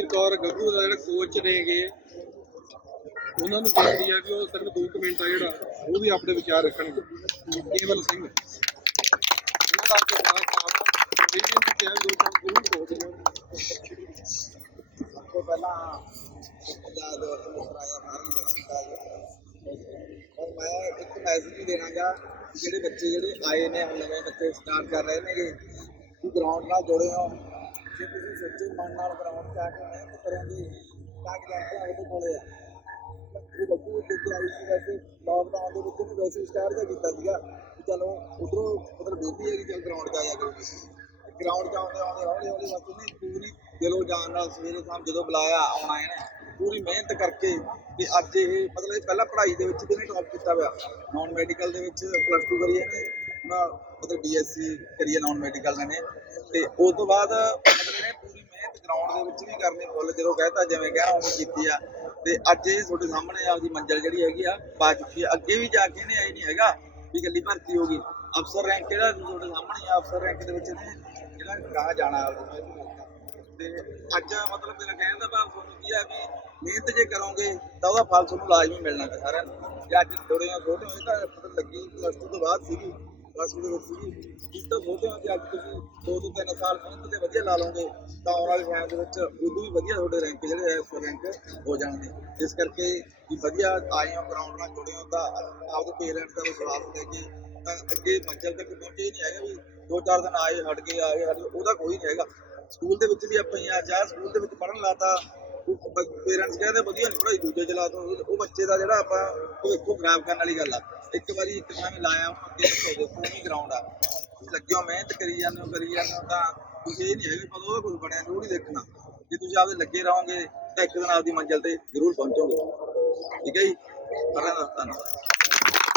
ਜਸਵੀਰ ਕੌਰ ਗੱਗੂ ਦਾ ਜਿਹੜਾ ਕੋਚ ਨੇਗੇ, ਉਹਨਾਂ ਨੂੰ ਬੇਨਤੀ ਆ ਕਿ ਉਹ ਸਿਰਫ 2 ਮਿੰਟ ਆ ਜਿਹੜਾ, ਉਹ ਵੀ ਆਪਣੇ ਵਿਚਾਰ ਰੱਖਣਗੇ। ਕੇਵਲ ਸਿੰਘ। ਉਹਨਾਂ ਦਾ ਅੱਜ ਬਾਤ ਆਪ ਇਹ ਕਿਹਾ ਦੋ ਚਾਰ ਜ਼ਰੂਰ ਹੋ ਦੇਣਾ ਸਭ ਤੋਂ ਪਹਿਲਾਂ ਪੰਜਾਬ ਦੇ ਵਿੱਚ ਮੁਸਰਾਇਆ ਮਾਰੀ ਬਸਤਾ ਔਰ ਮੈਂ ਇੱਕ ਮੈਸੇਜ ਵੀ ਦੇਣਾਗਾ ਜਿਹੜੇ ਬੱਚੇ ਜਿਹੜੇ ਆਏ ਨੇ, ਹੁਣ ਨਵੇਂ ਬੱਚੇ ਸਟਾਰਟ ਕਰ ਰਹੇ ਨੇਗੇ ਗਰਾਊਂਡ ਨਾਲ ਜੁੜੇ ਹੋ ਜੇ ਤੁਸੀਂ ਸੱਚੇ ਮਨ ਨਾਲ ਗਰਾਊਂਡ 'ਚ ਆ ਕੇ ਮਿਹਨਤ ਕਰੋਗੇ ਤਾਂ ਕਿ ਆਪਾਂ ਉਹਦੇ ਕੋਲੇ ਆ ਇਹ ਬੱਬੂ ਦੇ ਕੇ ਆਈ ਸੀ ਵੈਸੇ ਲਾਕਡਾਊਨ ਦੇ ਵਿੱਚ ਵੀ ਵੈਸੇ ਸਟਾਰਟ ਦਾ ਕੀਤਾ ਸੀਗਾ ਕਿ ਚਲੋ ਉਧਰੋਂ ਮਤਲਬ ਬੇਬੀ ਹੈ ਕਿ ਚਲ ਗਰਾਊਂਡ 'ਚ ਆਇਆ ਕਰੋ ਗਰਾਊਂਡ 'ਚ ਆਉਂਦੇ ਆਉਂਦੇ ਹੌਲੀ ਹੌਲੀ ਬਸ ਉਹਨੇ ਪੂਰੀ ਦਿਲੋਂ ਜਾਨ ਨਾਲ ਸਵੇਰੇ ਸ਼ਾਮ ਜਦੋਂ ਬੁਲਾਇਆ ਆਉਣਾ ਇਹਨੇ ਪੂਰੀ ਮਿਹਨਤ ਕਰਕੇ ਤੇ ਅੱਜ ਇਹ ਮਤਲਬ ਇਹ ਪਹਿਲਾਂ ਪੜ੍ਹਾਈ ਦੇ ਵਿੱਚ ਵੀ ਇਹਨੇ ਟੌਪ ਕੀਤਾ ਹੋਇਆ ਨਾਨ ਮੈਡੀਕਲ ਦੇ ਵਿੱਚ ਪਲੱਸ 2 ਕਰੀ ਇਹਨੇ ਹੁਣ ਮਤਲਬ ਬੀਐਸਸੀ ਕਰੀ ਹੈ ਨਾਨ ਮੈਡੀਕਲ ਨੇ ਤੇ ਉਸ ਤੋਂ ਬਾਅਦ ਮਤਲਬ ਇਹਨੇ ਪੂਰੀ ਮਿਹਨਤ ਗਰਾਊਂਡ ਦੇ ਵਿੱਚ ਵੀ ਕਰਨੀ ਫੁੱਲ, ਜਦੋਂ ਕਹਿਤਾ, ਜਿਵੇਂ ਕਹਿਣਾ ਉਵੇਂ ਕੀਤੀ ਆ। ਤੇ ਅੱਜ ਇਹ ਤੁਹਾਡੇ ਸਾਹਮਣੇ ਆਪਦੀ ਮੰਜ਼ਿਲ ਜਿਹੜੀ ਹੈਗੀ ਆ, ਪਾ ਚੁੱਕੀ ਆ। ਅੱਗੇ ਵੀ ਜਾ ਕੇ ਇਹਨੇ ਆਈ ਨਹੀਂ ਹੈਗਾ ਵੀ ਗੱਲੀ ਭਰਤੀ ਹੋ ਗਈ। ਅਫਸਰ ਰੈਂਕ ਕਿਹੜਾ ਤੁਹਾਡੇ ਸਾਹਮਣੇ ਆ? ਅਫਸਰ ਰੈਂਕ ਦੇ ਵਿੱਚ ਇਹਨੇ ਜਿਹੜਾ ਗਾਹ ਜਾਣਾ ਤੇ ਅੱਜ ਮਤਲਬ ਮੇਰਾ ਕਹਿਣ ਦਾ ਭਾਵ ਤੁਹਾਨੂੰ ਕੀ ਆ ਵੀ ਮਿਹਨਤ ਜੇ ਕਰੋਗੇ, ਤਾਂ ਉਹਦਾ ਫਲ ਤੁਹਾਨੂੰ ਲਾਜ਼ਮੀ ਮਿਲਣਾ ਸਾਰਿਆਂ ਨੂੰ। ਜੇ ਅੱਜ ਥੋੜੇ ਜਿਹਾ ਛੋਟੇ ਹੋਏ ਤਾਂ ਮਤਲਬ ਲੱਗੀ ਪਲੱਸ 2 ਤੋਂ ਬਾਅਦ ਸੀਗੀ। ਪਲੱਸ 2 ਦੇ ਵਿੱਚ ਸੀਗੀ। ਇਸ ਤੋਂ ਛੋਟੇ ਹੋ ਜੇ ਅੱਜ ਤੁਸੀਂ ਦੋ ਤੋਂ ਤਿੰਨ ਸਾਲ ਮਿਹਨਤ ਤੇ ਵਧੀਆ ਲਾ ਲਓਗੇ, ਤਾਂ ਆਉਣ ਵਾਲੇ ਟਾਈਮ ਦੇ ਵਿੱਚ ਉਦੋਂ ਵੀ ਵਧੀਆ ਤੁਹਾਡੇ ਰੈਂਕ ਜਿਹੜੇ ਐ ਸੋ ਰੈਂਕ ਹੋ ਜਾਣਗੇ। ਇਸ ਕਰਕੇ ਵੀ ਵਧੀਆ ਆਏ ਹੋ ਗਰਾਊਂਡ ਨਾਲ ਜੁੜੇ ਹੋ, ਤਾਂ ਆਪਦੇ ਪੇਰੈਂਟਸ ਦਾ ਵਿਸ਼ਵਾਸ ਲੈ ਕੇ ਤਾਂ ਅੱਗੇ ਮੰਜ਼ਿਲ ਤੱਕ ਪਹੁੰਚੇ ਹੀ ਨਹੀਂ ਹੈਗਾ ਵੀ ਦੋ ਚਾਰ ਦਿਨ ਆਏ, ਹਟ ਗਏ, ਆਏ, ਹਟ ਗਏ, ਉਹਦਾ ਕੋਈ ਨਹੀਂ ਹੈਗਾ। ਸਕੂਲ ਦੇ ਵਿੱਚ ਵੀ ਆਪਾਂ ਹੀ ਆ ਜਾ ਸਕੂਲ ਦੇ ਵਿੱਚ ਪੜਨ ਲਾਤਾ ਪੇਰੈਂਟਸ ਕਹਿੰਦੇ ਵਧੀਆ ਨਹੀਂ ਪੜਾਈ ਦੂਜੇ ਚਲਾ ਤੋਂ ਉਹ ਬੱਚੇ ਦਾ ਜਿਹੜਾ ਆਪਾਂ ਭਵਿੱਖੋਂ ਖਰਾਬ ਕਰਨ ਵਾਲੀ ਗੱਲ ਆ। ਇੱਕ ਵਾਰੀ ਇੱਕ ਥਾਂ ਵੀ ਲਾਇਆ ਉਹਨੂੰ ਅੱਗੇ ਰੱਖੋ ਦੇ ਪੂਰੀ ਗਰਾਊਂਡ ਆ। ਤੁਸੀਂ ਲੱਗੇ ਹੋ, ਮਿਹਨਤ ਕਰੀ ਜਾਂਦੇ ਹੋ, ਕਰੀ ਜਾਂਦੇ ਹੋ, ਤਾਂ ਤੁਸੀਂ ਇਹ ਨਹੀਂ ਹੈਗਾ ਪਤਾ ਉਹਦਾ ਕੁਝ ਬਣਿਆ ਜ਼ਰੂਰ ਹੀ ਦੇਖਣਾ। ਜੇ ਤੁਸੀਂ ਆਪਦੇ ਲੱਗੇ ਰਹੋਗੇ, ਤਾਂ ਇੱਕ ਦਿਨ ਆਪਦੀ ਮੰਜ਼ਿਲ ਤੇ ਜ਼ਰੂਰ ਪਹੁੰਚੋਗੇ। ਠੀਕ ਹੈ ਜੀ? ਸਾਰਿਆਂ ਦਾ ਧੰਨਵਾਦ।